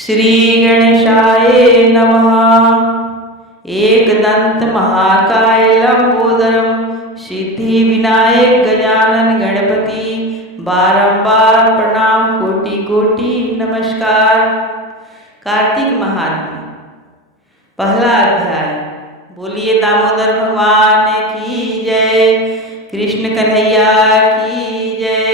श्री गणेशाय नमः। एकदंत महाकाय लंबोदरम सिद्धि विनायक गजानन गणपति बारंबार प्रणाम कोटि कोटि नमस्कार। कार्तिक महात्म्य पहला अध्याय। बोलिए दामोदर भगवान की जय, कृष्ण कन्हैया की जय।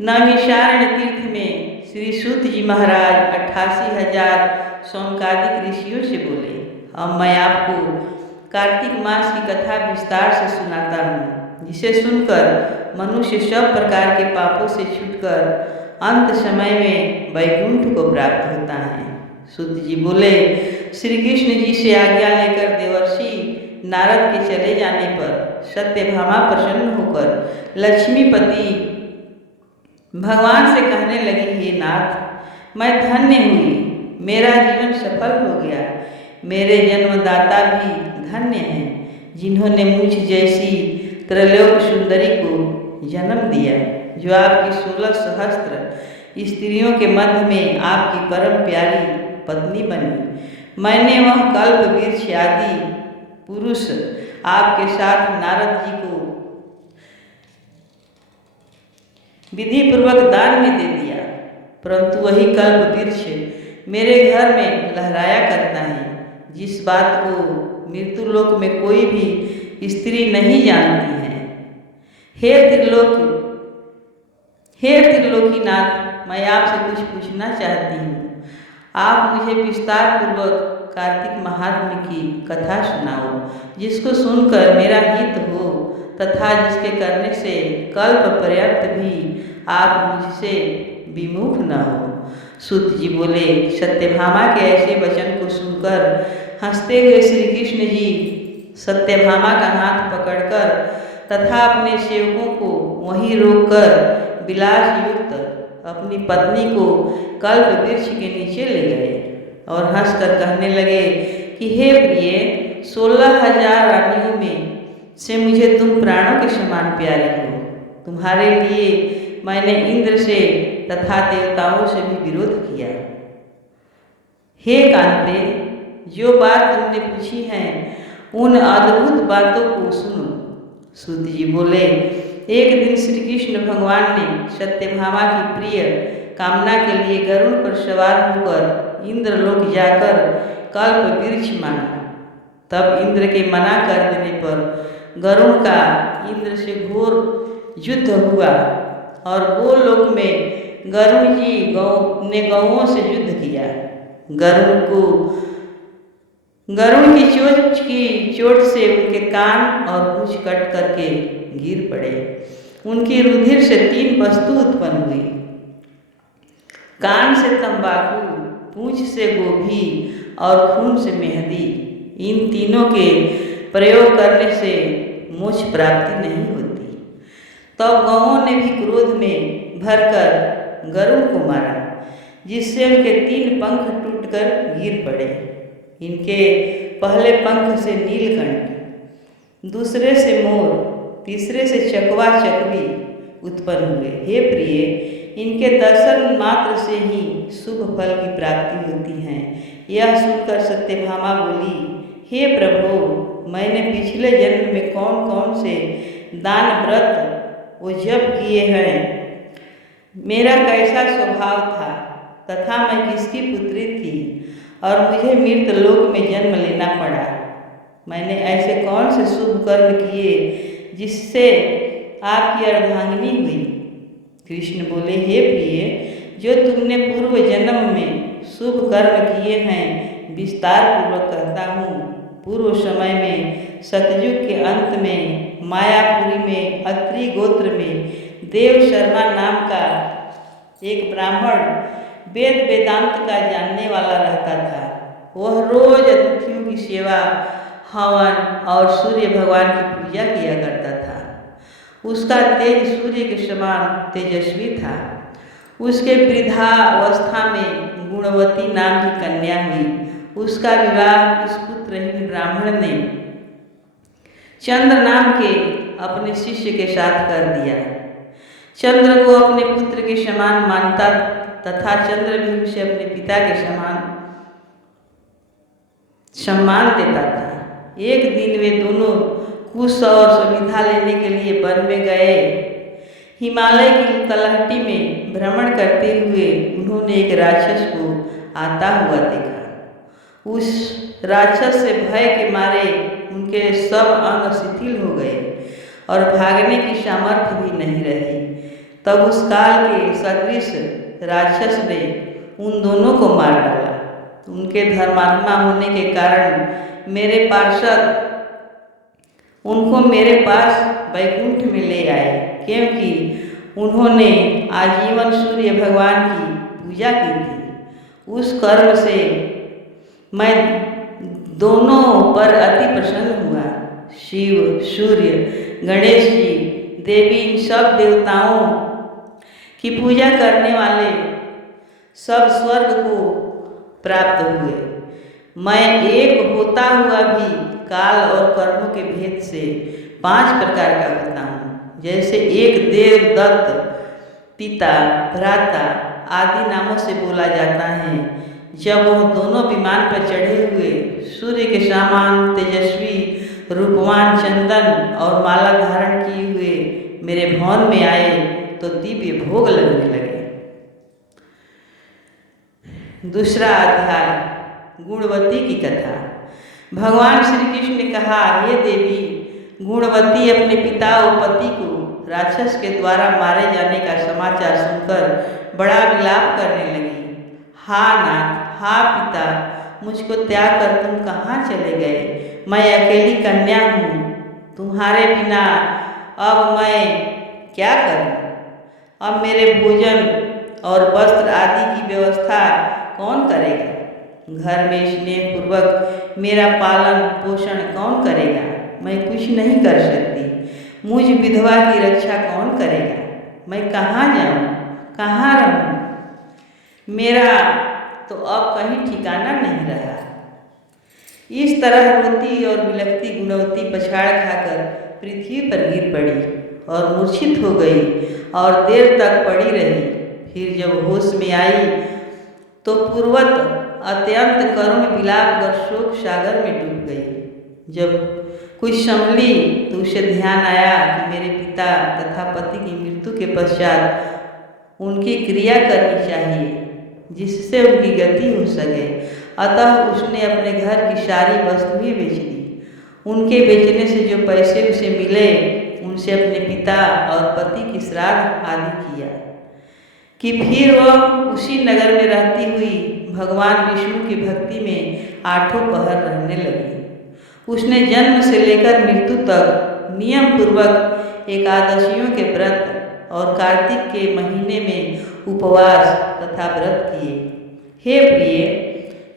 नैमिषारण्य तीर्थ में श्री सूत जी महाराज 88,000 सौनकादिक ऋषियों से बोले। अब मैं आपको कार्तिक मास की कथा विस्तार से सुनाता हूँ, जिसे सुनकर मनुष्य सब प्रकार के पापों से छूटकर अंत समय में वैकुंठ को प्राप्त होता है। सूत जी बोले, श्री कृष्ण जी से आज्ञा लेकर देवर्षि नारद के चले जाने पर सत्यभामा प्रसन्न होकर लक्ष्मीपति भगवान से कहने लगी, हे नाथ, मैं धन्य हुई, मेरा जीवन सफल हो गया। मेरे जन्मदाता भी धन्य हैं, जिन्होंने मुझ जैसी त्रैलोक सुंदरी को जन्म दिया, जो आपकी 16 सहस्त्र स्त्रियों के मध्य में आपकी परम प्यारी पत्नी बनी। मैंने वह कल्प वृक्ष आदि पुरुष आपके साथ नारद जी को विधि पूर्वक दान में दे दिया, परंतु वही कल्प वृक्ष मेरे घर में लहराया करता है, जिस बात को मृत्युलोक में कोई भी स्त्री नहीं जानती है। हे त्रिलोकीनाथ, मैं आपसे कुछ पूछना चाहती हूँ। आप मुझे विस्तार पूर्वक कार्तिक महात्म्य की कथा सुनाओ, जिसको सुनकर मेरा हित हो तथा जिसके करने से कल्प पर्यंत भी आप मुझसे विमुख न हो। सूत जी बोले, सत्यभामा के ऐसे वचन को सुनकर हंसते हुए श्री कृष्ण जी सत्यभामा का हाथ पकड़कर तथा अपने सेवकों को वहीं रोककर विलास युक्त अपनी पत्नी को कल्प वृक्ष के नीचे ले गए और हंसकर कहने लगे कि हे प्रिय, 16,000 रानियों में से मुझे तुम प्राणों के समान प्यारी हो। तुम्हारे लिए मैंने इंद्र से तथा देवताओं से भी विरोध किया। हे कांते, जो बात तुमने पूछी है उन अद्भुत बातों को सुनो। सूत जी बोले, एक दिन श्री कृष्ण भगवान ने सत्यभामा की प्रिय कामना के लिए गरुड़ पर सवार होकर इंद्रलोक जाकर कल्प वृक्ष मांगा। तब इंद्र के मना कर देने पर गरुड़ का इंद्र से घोर युद्ध हुआ और गोलोक में गरुड़ जी ने गौओं से युद्ध किया। गरुड़ की चोट से उनके कान और पूंछ कट करके गिर पड़े। उनकी रुधिर से 3 वस्तु उत्पन्न हुई, कान से तंबाकू, पूंछ से गोभी और खून से मेहंदी। इन तीनों के प्रयोग करने से मोक्ष प्राप्ति नहीं होती। तब गौओं ने भी क्रोध में भरकर गरुड़ को मारा, जिससे उनके 3 पंख टूटकर गिर पड़े। इनके पहले पंख से नीलकंठ, दूसरे से मोर, तीसरे से चकवा चकवी उत्पन्न हुए। हे प्रिय, इनके दर्शन मात्र से ही शुभ फल की प्राप्ति होती है। यह सुनकर सत्यभामा बोली, हे प्रभु, मैंने पिछले जन्म में कौन कौन से दान व्रत वो जप किए हैं, मेरा कैसा स्वभाव था तथा मैं किसकी पुत्री थी और मुझे मृत लोक में जन्म लेना पड़ा। मैंने ऐसे कौन से शुभ कर्म किए जिससे आपकी अर्धांगिनी हुई। कृष्ण बोले, हे प्रिय, जो तुमने पूर्व जन्म में शुभ कर्म किए हैं विस्तार पूर्वक कहता हूँ। पूर्व समय में सतयुग के अंत में मायापुरी में अत्रि गोत्र में देव शर्मा नाम का एक ब्राह्मण वेद वेदांत का जानने वाला रहता था। वह रोज अतिथियों की सेवा, हवन और सूर्य भगवान की पूजा किया करता था। उसका तेज सूर्य के समान तेजस्वी था। उसके वृद्धावस्था में गुणवती नाम की कन्या हुई। उसका विवाह इस पुत्रहीन ब्राह्मण ने चंद्र नाम के अपने शिष्य के साथ कर दिया। चंद्र को अपने पुत्र के समान मानता तथा चंद्र भी उसे अपने पिता के समान सम्मान देता था। एक दिन वे दोनों कुश और सुविधा लेने के लिए वन में गए। हिमालय की तलहटी में भ्रमण करते हुए उन्होंने एक राक्षस को आता हुआ देखा। उस राक्षस से भय के मारे उनके सब अंग शिथिल हो गए और भागने की सामर्थ्य भी नहीं रही। तब उस काल के सदृश राक्षस ने उन दोनों को मार डाला। उनके धर्मात्मा होने के कारण मेरे पार्षद उनको मेरे पास वैकुंठ में ले आए, क्योंकि उन्होंने आजीवन सूर्य भगवान की पूजा की थी। उस कर्म से मैं दोनों पर अति प्रसन्न हुआ। शिव, सूर्य, गणेश जी, देवी, इन सब देवताओं की पूजा करने वाले सब स्वर्ग को प्राप्त हुए। मैं एक होता हुआ भी काल और कर्मों के भेद से 5 प्रकार का होता हूँ। जैसे एक देवदत्त, पिता, भ्राता आदि नामों से बोला जाता है। जब वह दोनों विमान पर चढ़े हुए सूर्य के समान तेजस्वी रूपवान चंदन और माला धारण किए हुए मेरे भवन में आए तो दिव्य भोग लगने लगे। दूसरा अध्याय, गुणवती की कथा। भगवान श्री कृष्ण ने कहा, हे देवी, गुणवती अपने पिता और पति को राक्षस के द्वारा मारे जाने का समाचार सुनकर बड़ा विलाप करने लगी। हा नाथ, हा पिता, मुझको त्याग कर तुम कहाँ चले गए? मैं अकेली कन्या हूँ, तुम्हारे बिना अब मैं क्या करूँ? अब मेरे भोजन और वस्त्र आदि की व्यवस्था कौन करेगा? घर में स्नेह पूर्वक मेरा पालन पोषण कौन करेगा? मैं कुछ नहीं कर सकती। मुझ विधवा की रक्षा कौन करेगा? मैं कहाँ जाऊँ, कहाँ रहूँ? मेरा तो अब कहीं ठिकाना नहीं रहा। इस तरह रोती और बिलखती गुणवती पछाड़ खाकर पृथ्वी पर गिर पड़ी और मूर्छित हो गई और देर तक पड़ी रही। फिर जब होश में आई तो पूर्वत अत्यंत करुण विलाप कर शोक सागर में डूब गई। जब कुछ संभली तो उसे ध्यान आया कि मेरे पिता तथा पति की मृत्यु के पश्चात उनकी क्रिया करनी चाहिए जिससे उनकी गति हो सके। अतः उसने अपने घर की सारी वस्तुएं बेच दी। उनके बेचने से जो पैसे उसे मिले उनसे अपने पिता और पति की श्राद्ध आदि किया कि फिर वह उसी नगर में रहती हुई भगवान विष्णु की भक्ति में 8 पहर रहने लगी। उसने जन्म से लेकर मृत्यु तक नियम पूर्वक एकादशियों के व्रत और कार्तिक के महीने में उपवास तथा व्रत किए। हे प्रिय,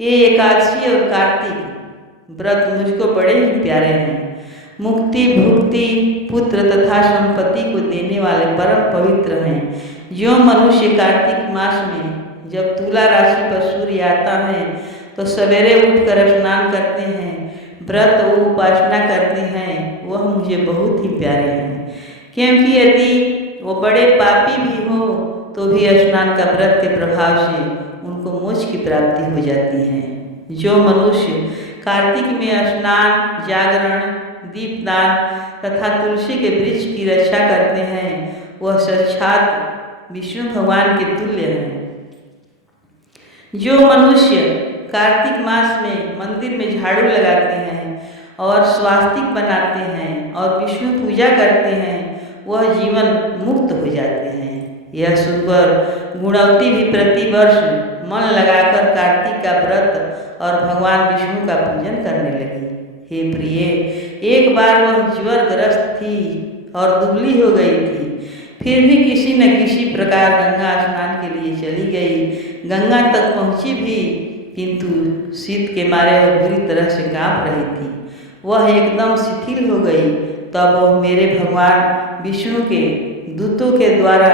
ये एकादशी और कार्तिक व्रत मुझको बड़े ही प्यारे हैं। मुक्ति, भुक्ति, पुत्र तथा संपत्ति को देने वाले परम पवित्र हैं। जो मनुष्य कार्तिक मास में जब तुला राशि पर सूर्य आता है तो सवेरे उठकर स्नान करते हैं, व्रत व उपासना करते हैं, वह मुझे बहुत ही प्यारे हैं। क्योंकि यदि वो बड़े पापी भी हो तो भी स्नान का व्रत के प्रभाव से उनको मोक्ष की प्राप्ति हो जाती है। जो मनुष्य कार्तिक में स्नान, जागरण, दीपदान तथा तुलसी के वृक्ष की रक्षा करते हैं वह साक्षात विष्णु भगवान के तुल्य है। जो मनुष्य कार्तिक मास में मंदिर में झाड़ू लगाते हैं और स्वास्तिक बनाते हैं और विष्णु पूजा करते हैं वह जीवन मुक्त हो जाते हैं। यह सुनकर गुणवती भी प्रतिवर्ष मन लगाकर कार्तिक का व्रत और भगवान विष्णु का पूजन करने लगी। हे प्रिय, एक बार वह ज्वरग्रस्त थी और दुबली हो गई थी। फिर भी किसी न किसी प्रकार गंगा स्नान के लिए चली गई। गंगा तक पहुंची भी, किंतु शीत के मारे वह बुरी तरह से कांप रही थी। वह एकदम शिथिल हो गई। तब वह मेरे भगवान विष्णु के दूतों के द्वारा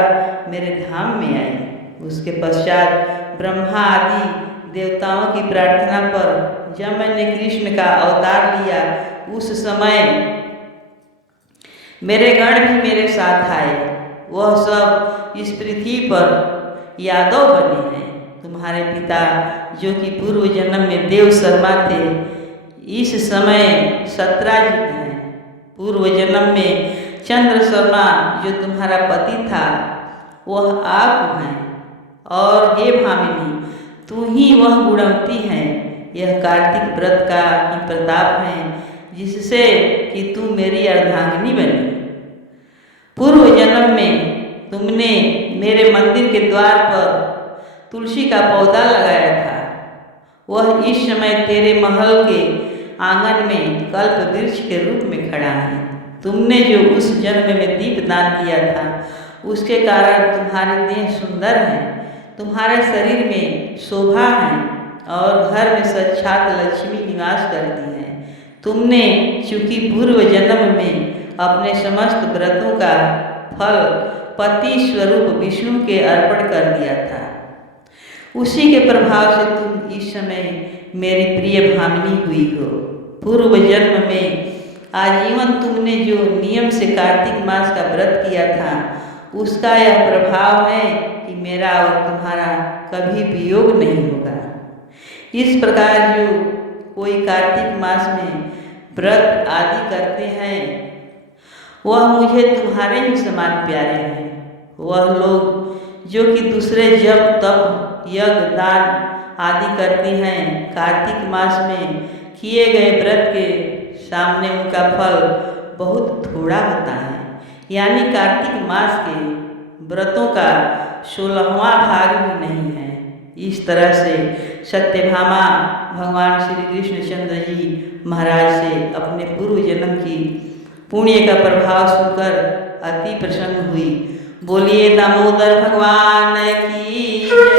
मेरे धाम में आई। उसके पश्चात ब्रह्मा आदि देवताओं की प्रार्थना पर जब मैंने कृष्ण का अवतार लिया उस समय मेरे गण भी मेरे साथ आए। वह सब इस पृथ्वी पर यादव बने हैं। तुम्हारे पिता जो कि पूर्व जन्म में देव शर्मा थे, इस समय सत्राजित हैं। पूर्व जन्म में चंद्र शर्मा जो तुम्हारा पति था वह आप हैं। और हे भामिनी, तू ही वह गुणवती है। यह कार्तिक व्रत का ही प्रताप है जिससे कि तू मेरी अर्धांगिनी बनी। पूर्व जन्म में तुमने मेरे मंदिर के द्वार पर तुलसी का पौधा लगाया था। वह इस समय तेरे महल के आंगन में कल्प वृक्ष के रूप में खड़ा है। तुमने जो उस जन्म में दीप दान किया था उसके कारण तुम्हारी देह सुंदर है, तुम्हारे शरीर में शोभा है और घर में साक्षात लक्ष्मी निवास करती है। तुमने चूंकि पूर्व जन्म में अपने समस्त व्रतों का फल पति स्वरूप विष्णु के अर्पण कर दिया था, उसी के प्रभाव से तुम इस समय मेरी प्रिय भामिनी हुई हो। पूर्व जन्म में आजीवन तुमने जो नियम से कार्तिक मास का व्रत किया था उसका यह प्रभाव है कि मेरा और तुम्हारा कभी वियोग नहीं होगा। इस प्रकार जो कोई कार्तिक मास में व्रत आदि करते हैं वह मुझे तुम्हारे ही समान प्यारे हैं। वह लोग जो कि दूसरे जप तप यज्ञ दान आदि करते हैं, कार्तिक मास में किए गए व्रत के सामने उनका फल बहुत थोड़ा होता है। यानी कार्तिक मास के व्रतों का 16वां भाग भी नहीं है। इस तरह से सत्यभामा भगवान श्री कृष्णचंद्र जी महाराज से अपने पूर्व जन्म की पुण्य का प्रभाव सुनकर अति प्रसन्न हुई। बोलिए दामोदर भगवान की जय।